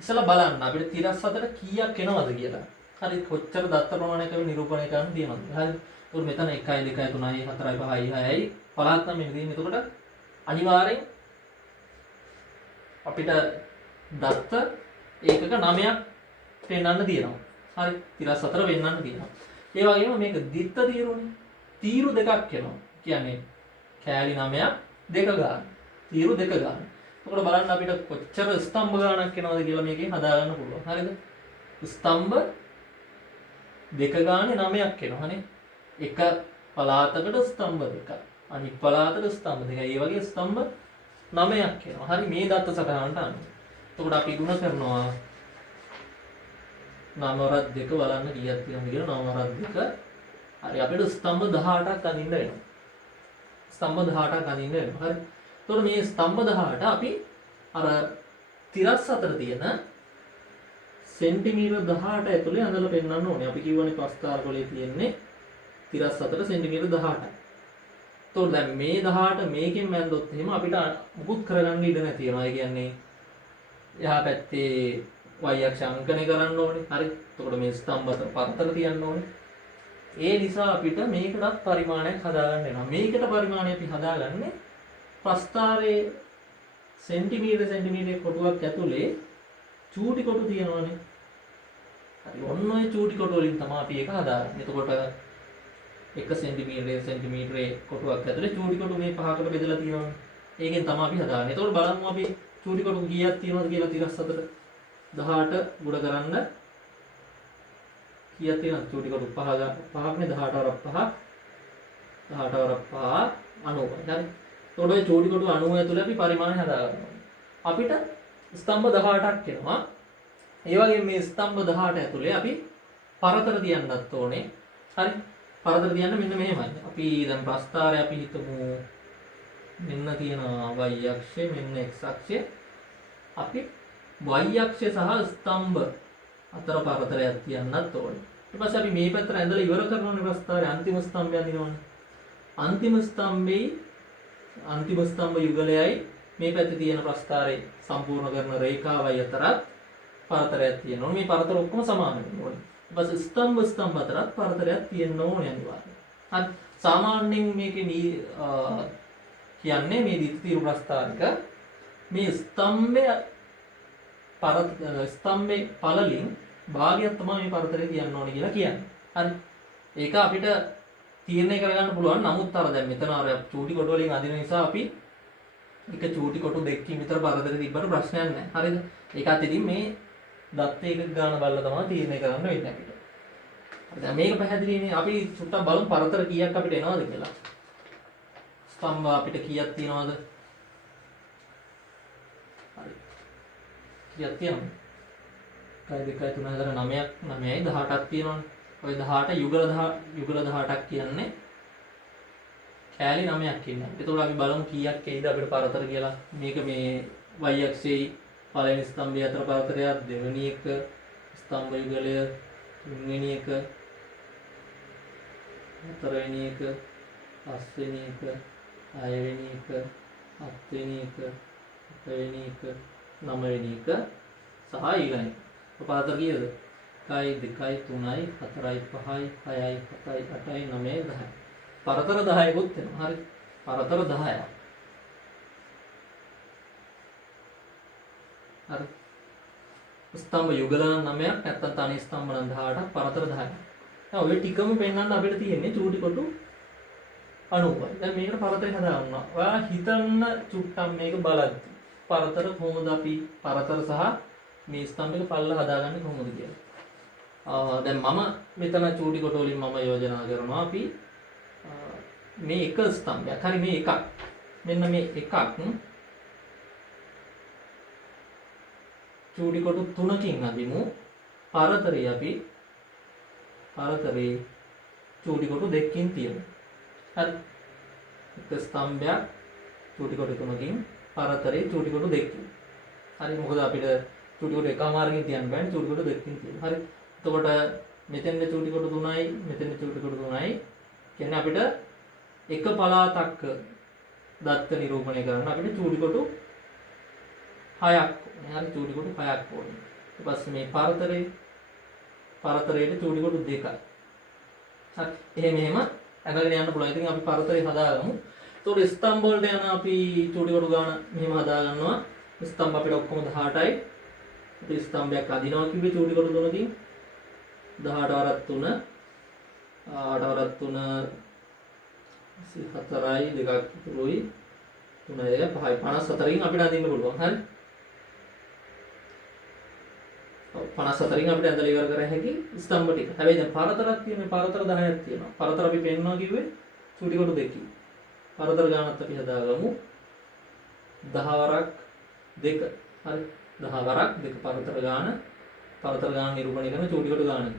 ඉස්සලා බලන්න අපිට තිරස් අතර කීයක් එනවද කියලා. හරි කොච්චර දත්ත ප්‍රමාණයක් අපි නිරූපණය කරන්න තියෙනවද? හරි. ඒකට මෙතන 1යි 2යි 3යි 4යි 5යි 6යි පළාත් නම් මේ විදිහින් එතකොට අනිවාර්යෙන් අපිට දත්ත ඒකක 9ක් පෙන්වන්න තියෙනවා. හරි. තිරස් අතර වෙන්නන්න තියෙනවා. ඒ වගේම මේක දිත්ත තීරුනේ. තීරු දෙකක් එනවා. කියන්නේ කෑලි 9ක් දෙක ගන්න. තීරු දෙක ගන්න. එතකොට බලන්න අපිට කොච්චර ස්තම්භ ගාණක් එනවද කියලා මේකෙන් හදාගන්න පුළුවන්. හරිද? ස්තම්භ දෙක ගානේ 9ක් එනවනේ. එක පළාතකට ස්තම්භ දෙකක්. අනිත් පළාතට ස්තම්භ දෙකයි. ඒ වගේ ස්තම්භ 9ක් එනවා. හරි මේ දත්ත සටහනට අනුව. එතකොට අපි ගුණ කරනවා 9 වරක් 2 බලන්න කීයක් තියෙනවද කියලා 9 වරක් 2. හරි අපිට ස්තම්භ 18ක් අඳින්න වෙනවා. ස්තම්භ 18ක් අඳින්න වෙනවා. හරි. එතකොට මේ ස්තම්භ 18 අපි අර තිරස් අතර තියෙන සෙන්ටිමීටර් 18 ඇතුලේ අඳලා පෙන්නන්න ඕනේ. අපි කියවනේ ප්‍රස්ථාර වලේ තියෙන්නේ තිරස් අතර සෙන්ටිමීටර් 18යි. එතකොට දැන් මේ 18 මේකෙන් මැන්දොත් එහෙම අපිට මුකුත් කරගන්න ඉඩ නැති වෙනවා. ඒ කියන්නේ එහා පැත්තේ y අක්ෂ අංකණය කරන්න ඕනේ. හරි. එතකොට මේ ස්තම්භ පරතර තියන්න ඕනේ. ඒ නිසා අපිට මේකටත් පරිමාණයක් හදාගන්න වෙනවා. මේකට පරිමාණය අපි හදාගන්නේ ප්‍රස්ථාරයේ සෙන්ටිමීටර් කොටුවක් ඇතුලේ චූටි කොටු තියෙනවානේ. හරි ඔන්න ඔය චූටි කොටු වලින් තමයි අපි ඒක හදාගන්නේ. එතකොට 1 සෙන්ටිමීටරේ කොටුවක් ඇතුලේ චූටි කොටු මේ පහකට බෙදලා තියෙනවානේ. ඒකෙන් තමයි අපි හදාගන්නේ. එතකොට බලමු අපි චූටි කොටු කීයක් තියෙනවද කියලා තිරස් අතර 18 ගුණ කරන්න කීයක් තියෙනවද චූටි කොටු 5ක් නේ 18 වරක් 5 18 වරක් 5 90. හරි. එතකොට ඔය චූටි කොටු 90 ඇතුලේ අපි පරිමාණය හදාගන්නවා. අපිට ස්තම්භ 18ක් එනවා. ඒ වගේම මේ ස්තම්භ 18 ඇතුලේ අපි පරතර තියන්නත් ඕනේ. හරි. පරතර තියන්න මෙන්න මෙහෙමයි. අපි දැන් ප්‍රස්ථාරය අපි හිතමු මෙන්න තියෙනවා y අක්ෂය මෙන්න x අක්ෂය. අපි y අක්ෂය සහ ස්තම්භ අතර පරතරයක් තියන්නත් ඕනේ. ඊට පස්සේ අපි මේ පැත්තට ඇඳලා ඉවර කරනෝනේ ප්‍රස්ථාරය අන්තිම ස්තම්භය අඳිනවනේ. අන්තිම ස්තම්භ යුගලයයි මේ පැත්තේ තියෙන ප්‍රස්ථාරය සම්පූර්ණ කරන රේඛාවයි අතරත් පරතරයක් තියෙනවා. මේ පරතර ඔක්කොම සමාන වෙන්න ඕනේ. ඊට පස්සේ ස්තම්භ අතරත් පරතරයක් තියෙන්න ඕනේ අනිවාර්යයෙන්. හරි. සාමාන්‍යයෙන් මේකේ කියන්නේ මේ දිත්තිරු ප්‍රස්ථාරික මේ ස්තම්භේ පළලින් භාගයක් තමයි මේ පරතරේ තියන්න ඕනේ කියලා කියන්නේ. හරි. ඒක අපිට තීරණය කරගන්න පුළුවන්. නමුත් අර දැන් මෙතන අර චූටි කොටු වලින් අදින නිසා අපි එක චූටි කොටු දෙකකින් විතර පරතරේ තිබ්බට ප්‍රශ්නයක් නැහැ. හරිද? ඒකත් ඉතින් මේ දත්ත එකක ගාන බලලා තමයි තීරණය කරන්න වෙන්නේ අපිට. හරි. දැන් මේක පැහැදිලිනේ. අපි සුට්ටක් බලමු පරතර කීයක් අපිට එනවද කියලා. ස්තම්භ අපිට කීයක් තියෙනවද? හරි. කීයක් තියෙනවද? 1 2 3 4 9යි 18ක් තියෙනවනේ. ඔය 18 යුගල 18ක් කියන්නේ කෑලි 9ක් ඉන්නවා. ඒතකොට අපි බලමු කීයක් එයිද අපිට පරතර කියලා. මේක මේ y අක්ෂයේ පළවෙනි ස්තම්භය අතර පරතරයක්, දෙවෙනි එක ස්තම්භ යුගලය, තුන්වෙනි එක, හතරවෙනි එක, පස්වෙනි එක, හයවෙනි එක, හත්වෙනි එක, 8 වෙනි එක 9 වෙනි එක සහ ඊළඟ එක. පරතර කීයද? 1යි 2යි 3යි 4යි 5යි 6යි 7යි 8යි 9යි 10යි. පරතර 10කුත් වෙනවා. හරි. පරතර 10ක්. හරි. ස්තම්භ යුගල නම් 9ක් නැත්නම් තනි ස්තම්භ නම් 18ක් පරතර 10ක්. දැන් ඔය ටිකම පෙන්වන්න අපිට තියෙන්නේ චූටි කොටු 90යි. දැන් මේකට පරතරය හදාගන්නවා. ඔයා හිතන්න චුට්ටක් මේක බලද්දි. පරතර කොහොමද අපි පරතර සහ මේ ස්තම්භයක පල්ල හදාගන්නේ කොහොමද කියලා. දැන් මම මෙතන චූටි කොටු වලින් මම යෝජනා කරනවා අපි මේ එක ස්තම්භයක්. හරි මේ එකක්. මෙන්න මේ එකක් චූටි කොටු 3කින් අදිමු. පරතරේ අපි පරතරේ චූටි කොටු 2කින් තියමු. හරි. එක ස්තම්භයක් චූටි කොටු 3කින් පරතරේ චූටි කොටු 2කින්. හරි මොකද අපිට චූටි කොටු එකමාරකින් තියන්න බෑනේ චූටි කොටු 2කින් තියෙනවා. හරි. එතකොට මෙතෙන්ද චූටි කොටු 3යි මෙතෙන්ද චූටි කොටු 3යි කියන්නේ අපිට එක පළාතක් දත්ත නිරූපණය කරන්න අපිට චූටි කොටු 6ක් ඕනේ. හරි චූටි කොටු 6ක් ඕනේ. ඊට පස්සේ මේ පරතරේට චූටි කොටු 2යි. හරි. එහෙම ඇඟගෙන යන්න පුළුවන්. ඉතින් අපි පරතරේ හදාගමු. එතකොට ස්තම්භ වලට යන අපි චූටි කොටු ගන්න මෙහෙම හදා ගන්නවා. ස්තම්භ අපිට ඔක්කොම 18යි. ඉතින් ස්තම්භයක් අදිනවා කිව්වේ චූටි කොටු 3කින් 18 වරක් 3 8 වරක් 3 24යි 2ක් ඉතුරුයි 3යි 5යි 54කින් අපිට අදින්න පුළුවන්. හරි. 54කින් අපිට ඇඳලා ඉවර කර හැකි ස්තම්භ ටික. හැබැයි දැන් පරතරක් තියෙනවා. පරතර 10ක් තියෙනවා. පරතර අපි පෙන්නවා කිව්වේ චූටි කොටු 2කින්. පරතර ගානත් අපි හදාගමු. 10 වරක් 2. හරි. 10 වරක් 2 පරතර ගාන නිරූපණය කරන චූටි කොටු ගාන.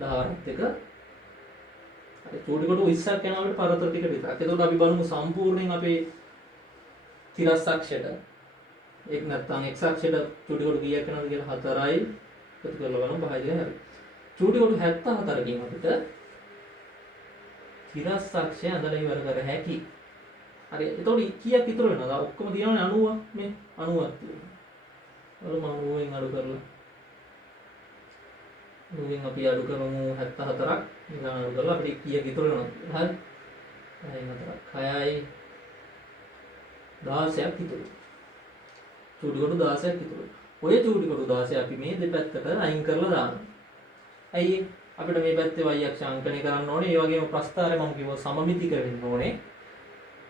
10 වරක් 2. හරි චූටි කොටු 20ක් යනවා අපිට පරතර ටික විතරක්. එතකොට අපි බලමු සම්පූර්ණයෙන් අපේ තිරස් අක්ෂයට ඒක නැත්නම් x අක්ෂයට චූටි කොටු කීයක් යනවද කියලා 4යි එකතු කරලා බලමු 5යි කියලා හරි. චූටි කොටු 74කින් අපිට තිරස් අක්ෂය අඳලා ඉවර කර හැකි. හරි. එතකොට කීයක් ඉතුරු වෙනවද? ඔක්කොම තියෙනවනේ 90ක් නේ. 90ක් තියෙනවා. බලමු 90න් අඩු කරලා. 90න් අපි අඩු කරමු 74ක්. ඊළඟ අඩු කරලා අපිට කීයක් ඉතුරු වෙනවද? හරි. 6යි 4යි 16ක් ඉතුරු. චූටි කොටු 16ක් ඉතුරු. ඔය චූටි කොටු 16 අපි මේ දෙපැත්තට අයින් කරලා දානවා. ඇයි අපිට මේ පැත්තේ y අක්ෂ අංකණය කරන්න ඕනේ. ඒ වගේම ප්‍රස්ථාරය මම කිව්වා සමමිතික වෙන්න ඕනේ.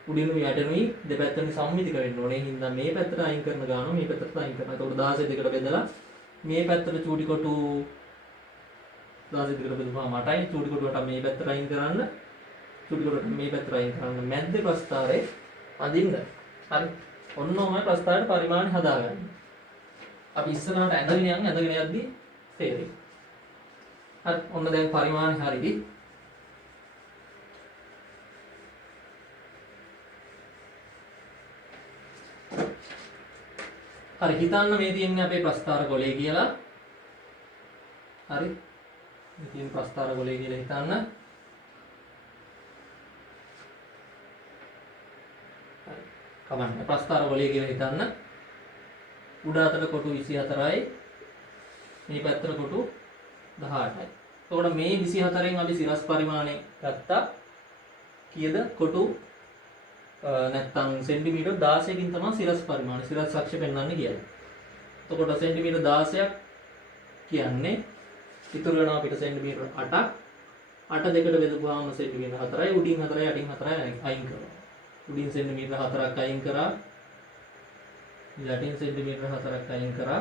උඩිනුයි යටිනුයි දෙපැත්තෙන් සමමිතික වෙන්න ඕනේ. හින්දා මේ පැත්තට අයින් කරන ගාන මේ පැත්තට අයින් කරනවා. එතකොට 16 දෙකට බෙදලා මේ පැත්තට චූටි කොටු 16 දෙකට බෙදුවාම 8යි. චූටි කොටුවට මේ පැත්තට අයින් කරන්න. චූටි කොටුවට මේ පැත්තට අයින් කරන්න. මැද්දේ ප්‍රස්ථාරේ අදින්න. හරි. ඔන්න ඔමයි ප්‍රස්ථාරයට පරිමාණය හදාගන්න. අපි ඉස්සරහට ඇඳගෙන යද්දී තේරෙයි. හරි. ඔන්න දැන් පරිමාණය හරියි. හරි හිතන්න මේ තියෙන්නේ අපේ ප්‍රස්ථාර ගොලය කියලා. හරි. මේ තියෙන ප්‍රස්ථාර ගොලය කියලා හිතන්න. හරි. කමන්න ප්‍රස්ථාර ගොලය කියලා හිතන්න. උඩ අතට කොටු 24යි. මේ පැත්තට කොටු 18යි. එතකොට මේ 24න් අපි සිරස් පරිමාණය ගත්තා. කීයද? කොටු නැත්තම් සෙන්ටිමීටර් 16කින් තමයි සිරස් පරිමාණය සිරස් අක්ෂ පෙන්වන්නේ කියන්නේ. එතකොට සෙන්ටිමීටර් 16ක් කියන්නේ ඉතුරු වෙනවා අපිට සෙන්ටිමීටර් 8ක්. 8 දෙකට බෙදපුවාම සෙන්ටිමීටර් 4යි. උඩින් 4යි යටින් 4යි අයින් කරනවා. උඩින් සෙන්ටිමීටර් 4ක් අයින් කරා. යටින් සෙන්ටිමීටර් 4ක් අයින් කරා.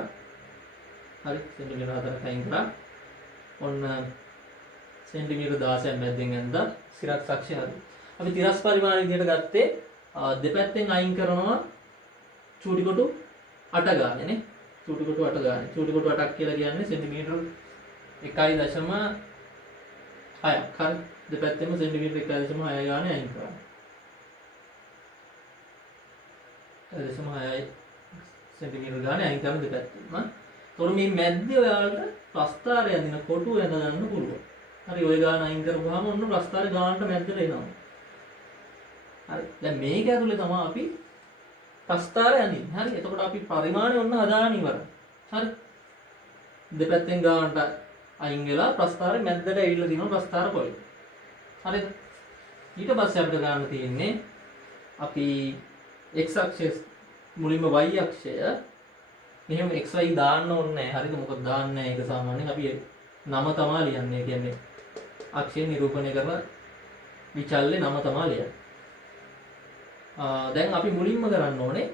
හරි සෙන්ටිමීටර් 4ක් අයින් කරා. ඔන්න සෙන්ටිමීටර් 16ක් මැද්දෙන් ඇඳලා සිරස් අක්ෂය හරි. අපි තිරස් පරිමාණය විදිහට ගත්තේ දෙපැත්තෙන් අයින් කරනවා චූටි කොටු 8 ගානේ නේ. චූටි කොටු 8 ගානේ. චූටි කොටු 8ක් කියලා කියන්නේ සෙන්ටිමීටර් 1.6ක්. හරි. දෙපැත්තෙම සෙන්ටිමීටර් 1.6 ගානේ අයින් කරනවා. 1.6 සෙන්ටිමීටර් ගානේ අයින් කරන දෙපැත්තෙම. එතකොට මේ මැද්දේ ඔයාලට ප්‍රස්ථාරය අදින කොටු ඇඳ ගන්න පුළුවන්. හරි ඔය ගාන අයින් කරපුවාම ඔන්න ප්‍රස්ථාරය ගානට මැද්දට එනවා. හරි. දැන් මේක ඇතුලේ තමයි අපි ප්‍රස්ථාරය අඳින්න. හරි. එතකොට අපි පරිමාණය ඔන්න හදාගෙන ඉවරයි. හරි. දෙපැත්තෙන් ගානට අයින් වෙලා ප්‍රස්ථාරය මැද්දට ඇවිල්ලා තියෙනවා ප්‍රස්ථාර පොළේ. හරිද? ඊට පස්සේ අපිට ගන්න තියෙන්නේ අපි x අක්ෂය මුලින්ම y අක්ෂය මෙහෙම xy දාන්න ඕනේ නැහැ. හරිද? මොකද දාන්නේ නැහැ. ඒක සාමාන්‍යයෙන් අපි නම තමයි ලියන්නේ. කියන්නේ අක්ෂය නිරූපණය කරලා විචල්ලේ නම තමයි ලියන්නේ. දැන් අපි මුලින්ම කරන්න ඕනේ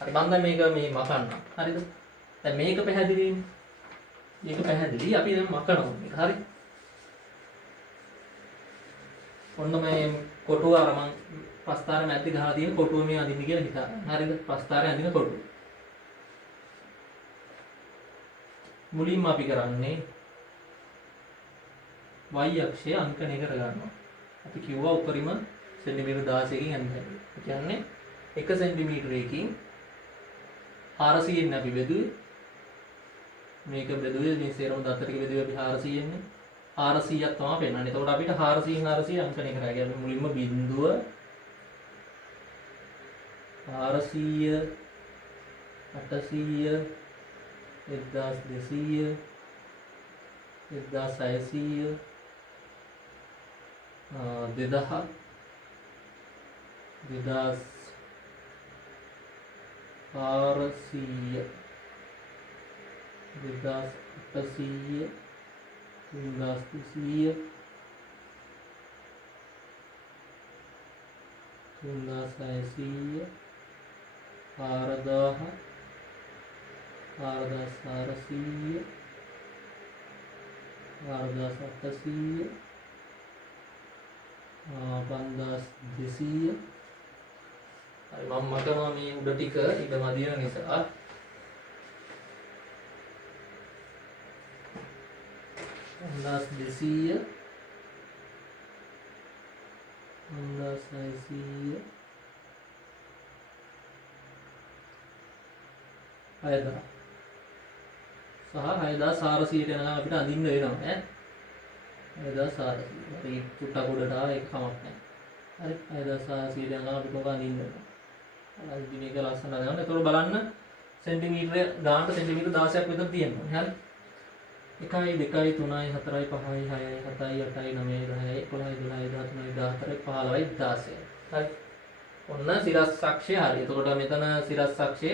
හරි මම දැන් මේක මේ මකන්න. හරිද? දැන් මේක පැහැදිලිනේ. මේක පැහැදිලි. අපි දැන් මකනවා මේක. හරි. ඔන්න මේ කොටුව අර මං ප්‍රස්ථාර මැද්දේ ගහලා තියෙන කොටුව මේ අඳින්න කියලා හිතාගන්න. හරිද? ප්‍රස්ථාරය අඳින කොටුව. මුලින්ම අපි කරන්නේ y අක්ෂය අංකණය කර ගන්නවා. අපි කිව්වා උපරිම සෙන්ටිමීටර් 16කින් අඳින්න. ඒ කියන්නේ 1 සෙන්ටිමීටරයකින් 400න් අපි බෙදුවේ. මේක බෙදුවේ මේ සේරම දත්ත ටික බෙදුවේ අපි 400න්. 400ක් තමයි පෙන්වන්නේ. එතකොට අපිට 400න් 400 අංකණය කරා. කියන්නේ මුලින්ම බිඳුව 400 800 1200 1600 2000 400 2800 1200 3600 4000 4400 4800 5200 හරි මම මතනවා මේ උඩ ටික ඉඩම දින නිසා 5200 5600 6000 සහ 6400ට යනවා අපිට අඳින්න වෙනවා ඈ 6400 හරි චුට්ටක් උඩට ආව ඒක කමක් නැහැ හරි 6400ට යනවා අපිට මොකක් අඳින්න වෙනවා අඳින එක ලස්සන ගන්න. ඒතකොට බලන්න සෙන්ටිමීටර ගානට සෙන්ටිමීටර 16ක් විතර තියෙනවා හරි 1 2 3 4 5 6 7 8 9 10 11 12 13 14 15 16 හරි ඔන්න සිරස් අක්ෂය හරි. එතකොට මෙතන සිරස් අක්ෂය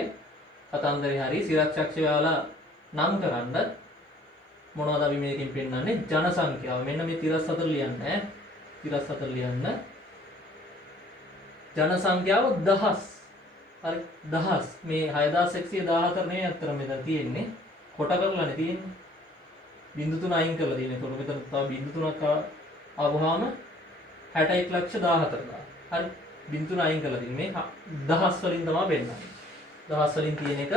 කතන්දරේ හරි සිරස් අක්ෂය වල නම් කරන්න මොනවද අපි මේකෙන් පෙන්නන්නේ ජන සංඛ්‍යාව. මෙන්න මේ 34 ලියන්න ඈ 34 ලියන්න ජන සංඛ්‍යාව 1000 හරි 1000 මේ 6114 නේ අතර මෙතන තියෙන්නේ කොට කරලානේ තියෙන්නේ බිංදු 3 අයින් කරලා තියෙනවා. ඒතකොට මෙතන තව බිංදු 3ක් ආවම 6114000 හරි බිංදු 3 අයින් කරලා තියෙන්නේ මේ 1000 වලින් තමයි වෙන්නේ. 1000 වලින් තියෙන එක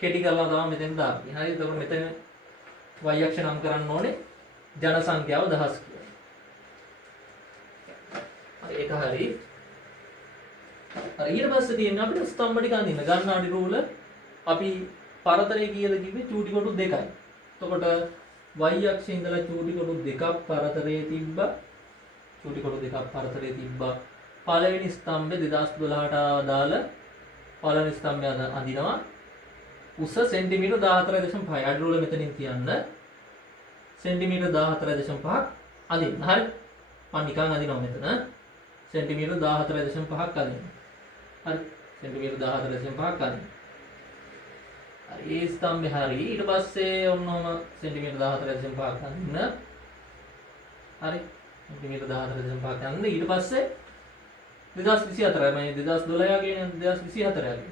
කෙටි කරලා තමයි මෙතෙන් දාන්නේ. හරි ඒතකොට මෙතන y අක්ෂ නම් කරන්න ඕනේ ජන සංඛ්‍යාව 1000 කියලා. හරි ඒක හරි. ඊට පස්සේ තියෙන අපිට ස්තම්භ ටික අඳින්න ගන්නාඩි රූල අපි පරතරය කියලා කිව්වේ චූටි කොටු දෙකයි. එතකොට y අක්ෂයේ ඉඳලා චූටි කොටු දෙකක් පරතරයේ තිබ්බා. චූටි කොටු දෙකක් පරතරයේ තිබ්බා. පළවෙනි ස්තම්භේ 2012ට අදාළ පළවෙනි ස්තම්භය අඳිනවා. උස සෙන්ටිමීටර් 14.5 අඩි රූල මෙතනින් තියන්න. සෙන්ටිමීටර් 14.5ක් අඳින්න. හරි. මම නිකන් අඳිනවා මෙතන. සෙන්ටිමීටර් 14.5ක් අඳින්න. හරි. සෙන්ටිමීටර් 14.5ක් අඳින්න. හරි. ඒ ස්තම්භය හරි. ඊට පස්සේ ඔන්නෝම සෙන්ටිමීටර් 14.5ක් අඳින්න. හරි. සෙන්ටිමීටර් 14.5ක් අඳින්න. ඊට පස්සේ 2024 මම 2012 කියන 2024 යගේ.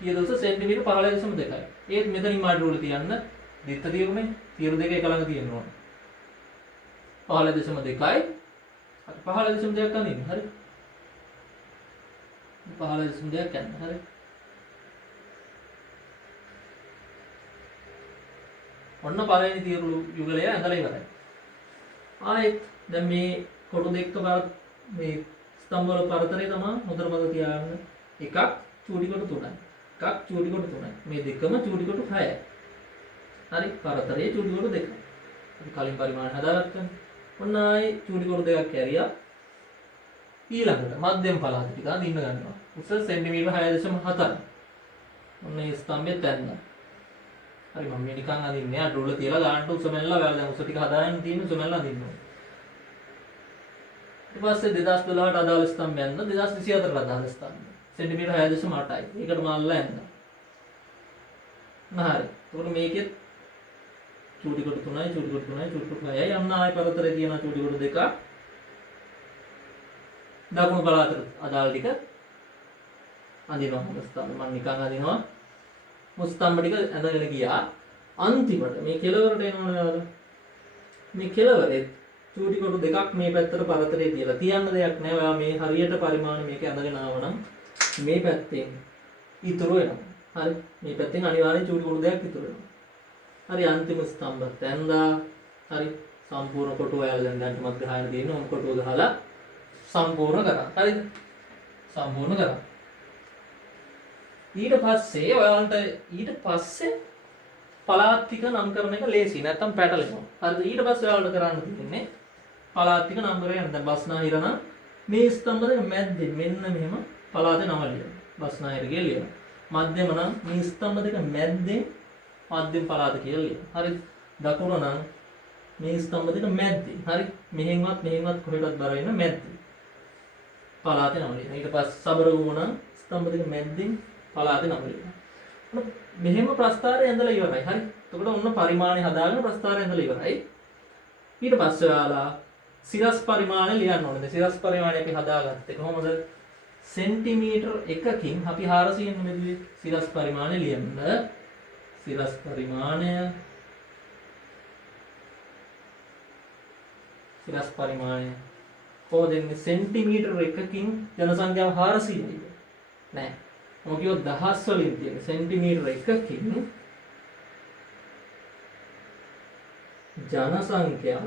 කීයද උස සෙන්ටිමීටර් 15.2යි. ඒත් මෙතනින් මාඩි රූල තියන්න. දිත්ත තියුනේ. තියරු දෙක එක ළඟ තියෙන්න ඕන. 15.2යි. හරි 15.2ක් අඳින්න. හරි. 15.2ක් යන්න. හරි. ඔන්න පළවෙනි තියරු යුගලය ඇඳලා ඉවරයි. ආයෙත් දැන් මේ කොටු දෙක මේ ස්තම්භ වල පරතරය තමයි හොඳට මතක තියාගන්න. එකක් චූටි කොටු 3යි. එකක් චූටි කොටු 3යි. මේ දෙකම චූටි කොටු 6යි. හරි පරතරයේ චූටි කොටු 2යි. අපි කලින් පරිමාණ හදාගත්තා. ඔන්න ආයේ චූටි කොටු දෙකක් කැරියා. ඊළඟට මධ්‍යම පළාත ටික අඳින්න ගන්නවා. උස සෙන්ටිමීටර් 6.7යි. ඔන්න මේ ස්තම්භෙත් ඇන්දා. හරි මම මේ නිකන් අදින්නේ අඩුවල තියලා ගන්නට උස මැල්ලලා ඔයාලා දැන් උස ටික හදාගෙන තියෙන උස මැල්ලලා අදින්න ඕනේ. ඊට පස්සේ 2012ට අදාළ ස්තම්භය ඇන්ද 2024ට අදාළ ස්තම්භය. සෙන්ටිමීටර් 6.8යි. ඒකට මල්ලා ඇන්දා. හරි. එතකොට මේකෙත් චූටි කොට 3යි චූටි කොට 3යි චූටි කොට 6යි යන්න ආය පරතරේ තියෙන චූටි කොට දෙක දකුණු පළාතට අදාළ ටික අඳිනවා මුස්තම්භ මම නිකන් අඳිනවා මුස්තම්භ ටික ඇඳගෙන ගියා අන්තිමට මේ කෙලවරට එනවනේ ඔයාලා මේ කෙලවරේ චූටි කොට දෙකක් මේ පැත්තට පරතරේ තියලා තියන්න දෙයක් නැහැ ඔයා මේ හරියට පරිමාණ මේක ඇඳගෙන ආවනම් මේ පැත්තෙන් ඉතුරු වෙනවා හරි මේ පැත්තෙන් අනිවාර්යෙන් චූටි කොට දෙකක් ඉතුරු වෙනවා හරි අන්තිම ස්තම්භත් ඇඳා හරි සම්පූර්ණ කොටුව ඔයාලා දැන් ගන්නමත් ගහගෙන තියෙන ඕන කොටුව ගහලා සම්පූර්ණ කරා හරිද සම්පූර්ණ කරා ඊට පස්සේ ඔයාලට ඊට පස්සේ පළාත් ටික නම් කරන එක ලේසි නැත්තම් පැටලෙනවා හරිද ඊට පස්සේ ඔයාලට කරන්න තියෙන්නේ පළාත් ටික නම් කරගෙන දැන් බස්නාහිර නම් මේ ස්තම්භ දෙක මැද්දේ මෙන්න මෙහෙම පළාතේ නම ලියනවා බස්නාහිර කියලා ලියනවා මධ්‍යම නම් මේ ස්තම්භ දෙක මැද්දේ මධ්‍යම පළාත කියලා ලියනවා හරිද දකුණ නම් මේ ස්තම්භ දෙක මැද්දේ හරි මෙහෙන්වත් කොහෙටවත් බර වෙන මැද්දේ පළාතේ නම ලියනවා ඊට පස්සේ සබරගමුව නම් ස්තම්භ දෙක මැද්දෙන් පළාතේ නම ලියනවා මෙහෙම ප්‍රස්ථාරය ඇඳලා ඉවරයි හරි එතකොට ඔන්න පරිමාණය හදාගෙන ප්‍රස්ථාරය ඇඳලා ඉවරයි ඊට පස්සේ ඔයාලා සිරස් පරිමාණය ලියන්න ඕනේ සිරස් පරිමාණය අපි හදාගත්තේ කොහොමද සෙන්ටිමීටර් එකකින් අපි 400 න් මෙදුවේ සිරස් පරිමාණය ලියන්න සිරස් පරිමාණය කොහොමද එන්නේ සෙන්ටිමීටර් එකකින් ජනසංඛ්‍යාව 400යි නෑ මම කියව දහස් වලින් තියෙන සෙන්ටිමීටර එකකින් ජනසංඛ්‍යාව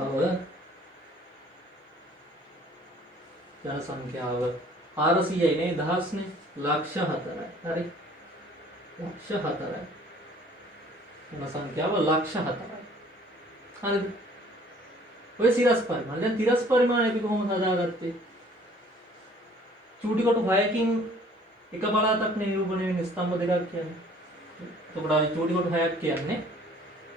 400යි නේ දහස්නේ ලක්ෂ 4යි හරි ලක්ෂ 4යි ජනසංඛ්‍යාව ලක්ෂ 4යි හරිද ඔය සිරස් පරිමාණය දැන් තිරස් පරිමාණය අපි කොහොමද හදාගත්තේ චූටි කොටු 6කින් එක පළාතක් නිරූපණය වෙන ස්තම්භ දෙකක් කියන්නේ. එතකොට ආයි චූටි කොටු 6ක් කියන්නේ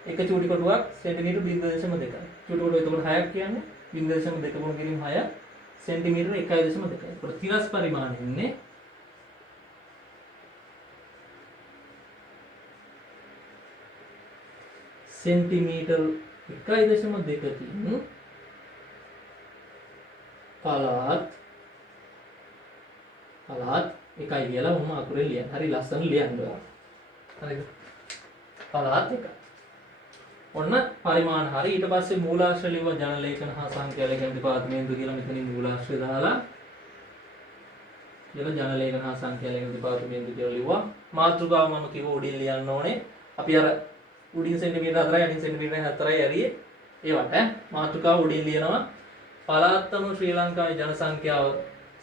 එක චූටි කොටුවක් සෙන්ටිමීටර් 0.2. චූටි කොටුව එතකොට 6ක් කියන්නේ 0.2 ගුණ කිරීම 6 සෙන්ටිමීටර් 1.2. එතකොට තිරස් පරිමාණය ඉන්නේ සෙන්ටිමීටර් 1.2කින් පළාත් එකයි කියලා මම අකුරෙන් ලියන්න. හරි ලස්සන ලියන්න ඕන. හරිද? පළාත් එක. ඔන්න පරිමාණ හරි ඊට පස්සේ මූලාශ්‍ර ලිව්ව ජනලේඛන හා සංඛ්‍යා ලේඛන දෙපාර්තමේන්තුව කියලා මෙතනින් මූලාශ්‍රය දාලා ජනලේඛන හා සංඛ්‍යා ලේඛන දෙපාර්තමේන්තුව කියලා ලිව්වා. මාතෘකාව මම කිව්ව උඩින් ලියන්න ඕනේ. අපි අර උඩින් සෙන්ටිමීටර් 4යි අඩින් සෙන්ටිමීටර් 4යි ඇරියේ ඒවට මාතෘකාව උඩින් ලියනවා. පළාත්ම ශ්‍රී ලංකාවේ ජනසංඛ්‍යාව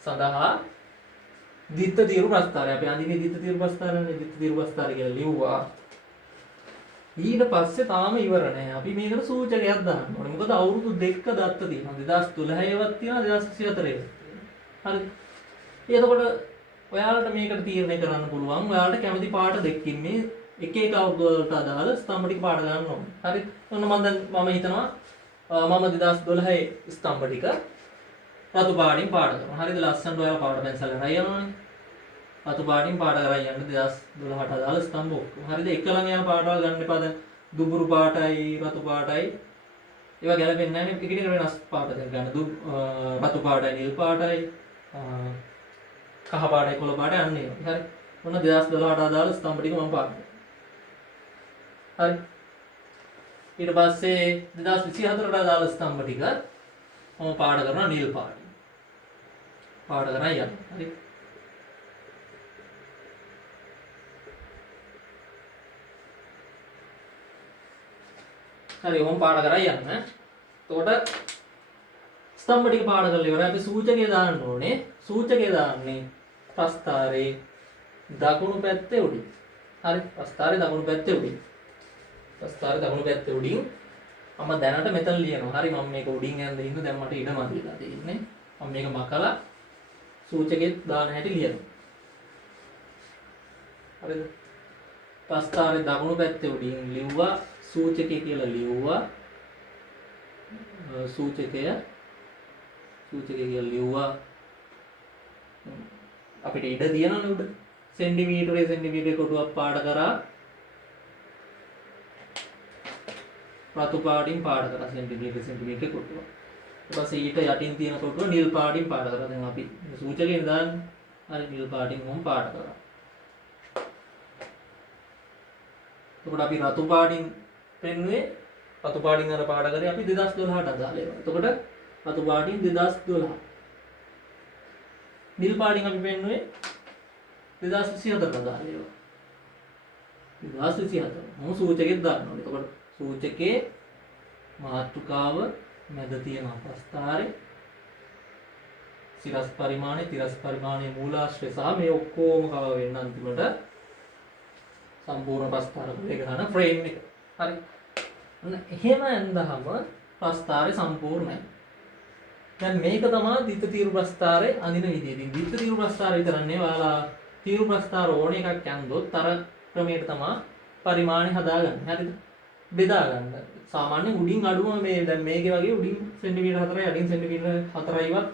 සඳහා දිත්ත තීරු ප්‍රස්ථාරය අපි අඳින්නේ දිත්ත තීරු ප්‍රස්ථාරනේ දිත්ත තීරු ප්‍රස්ථාරය කියලා ලිව්වා ඊට පස්සේ තාම ඉවර නැහැ අපි මේකට සූචකයක් දාන්න ඕනේ මොකද අවුරුදු දෙකක දත්ත තියෙනවා 2013 ඒවත් තියෙනවා 2024 ඒවත් හරි එතකොට ඔයාලට මේකට තීරණය කරන්න පුළුවන් ඔයාලට කැමති පාට දෙකකින් මේ එක අවුරුදු වලට අදාළ ස්තම්භ ටික පාට ගන්න ඕනේ හරි ඔන්න මම හිතනවා මම 2012 ස්තම්භ ටික රතු පාටින් පාට කරනවා. හරිද? ලස්සනට ඔයාලා පාට පැන්සල් කරලා යනවනේ. රතු පාටින් පාට කරලා යන්න 2012ට අදාළ ස්තම්භ ඔක්කොම. හරිද? එක ළඟ යන පාටවල් ගන්න එපා. දැන් දුඹුරු පාටයි රතු පාටයි ඒවා ගැලපෙන්නේ නැහැ නේ. එකිනෙක වෙනස් පාට දෙක ගන්න. රතු පාටයි නිල් පාටයි කහ පාටයි කොළ පාටයි අන්න ඒවා. හරි. ඔන්න 2012ට අදාළ ස්තම්භ ටික මම පාට කරනවා. හරි. ඊට පස්සේ 2024ට අදාළ ස්තම්භ ටික මම පාට කරනවා නිල් පාටින්. පාට කරා යන්න. හරි. හරි මම පාට කරා යන්න. එතකොට ස්තම්භ ටික පාට කරලා ඉවරයි. අපි සූචකය දාන්න ඕනේ. සූචකය දාන්නේ ප්‍රස්ථාරේ දකුණු පැත්තේ උඩින්. හරි. ප්‍රස්ථාරේ දකුණු පැත්තේ උඩින්. ප්‍රස්ථාරේ දකුණු පැත්තේ උඩින් මම දැනට මෙතන ලියනවා. හරි මම මේක උඩින් යන්න ඉන්න දැන් මට ඉඩ මදිලා තියෙන්නේ. මම මේක මකලා සූචකෙත් දාන හැටි ලියනවා. හරිද? ප්‍රස්ථාරයේ දකුණු පැත්තේ උඩින් ලිව්වා සූචකය කියලා ලිව්වා. සූචකය කියලා ලිව්වා. අපිට ඉඩ තියනවනේ උඩ. සෙන්ටිමීටරේ කොටුවක් පාඩ කරා. රතු පාටින් පාඩ කරා සෙන්ටිමීටරේ කොටුවක්. ඊට පස්සේ ඊට යටින් තියෙන කොටුව නිල් පාටින් පාඩ කරා. දැන් අපි සූචකයෙන් දාන්නේ. හරි නිල් පාටින් මොම් පාඩ කරා. එතකොට අපි රතු පාටින් පෙන්නුවේ රතු පාටින් අර පාඩ කරේ අපි 2012ට අදාළ ඒවා. එතකොට රතු පාටින් 2012. නිල් පාටින් අපි පෙන්නුවේ 2024ට අදාළ ඒවා. 2024. මොන සූචකෙත් දාන්නවා. එතකොට සූචකයේ මාතෘකාව මැද තියෙන ප්‍රස්ථාරේ සිරස් පරිමාණය, තිරස් පරිමාණයේ මූලාශ්‍රය සහ මේ ඔක්කොම කව වෙන්න අන්තිමට සම්පූර්ණ ප්‍රස්ථාර එක ගන්න ෆ්‍රේම් එක. හරි. එහෙම ඇඳහම ප්‍රස්ථාරය සම්පූර්ණයි. දැන් මේක තමයි දිත්ත තීරු ප්‍රස්ථාරයේ අඳින විදිය. ඉතින් දිත්ත තීරු ප්‍රස්ථාරය විතරන්නේ ඔයාලා තීරු ප්‍රස්ථාර ඕන එකක් ඇඳොත් අර ක්‍රමයට තමයි පරිමාණය හදාගන්නේ. හරිද? බෙදා ගන්න. සාමාන්‍ය උඩින් අඩුම මේ දැන් මේකේ වගේ උඩින් සෙන්ටිමීටර් 4යි යටින් සෙන්ටිමීටර් 4යිවත්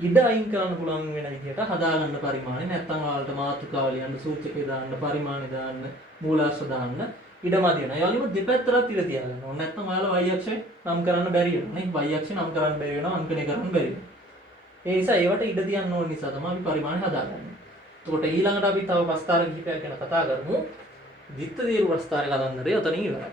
ඉඩ අයින් කරන්න පුළුවන් වෙන විදිහට හදාගන්න පරිමාණය. නැත්තම් ඔයාලට මාතෘකාව ලියන්න, සූචකේ දාන්න, පරිමාණය දාන්න, මූලාශ්‍ර දාන්න ඉඩමදි වෙනවා. ඒ වගේම දෙපැත්තට තිර තියාගන්න ඕනේ. නැත්තම් ඔයාලා y අක්ෂය නම් කරන්න බැරි වෙනවා නේ. y අක්ෂය නම් කරන්න බැරි වෙනවා, අංකණය කරන්න බැරි වෙනවා. ඒ නිසා ඒවට ඉඩ තියන්න ඕන නිසා තමයි අපි පරිමාණය හදාගන්නේ. එතකොට ඊළඟට අපි තව ප්‍රස්ථාර කිහිපයක් ගැන කතා කරමු. දිත්ත තීරු ප්‍රස්ථාරය කතන්දරය ඔතනින් ඉවරයි.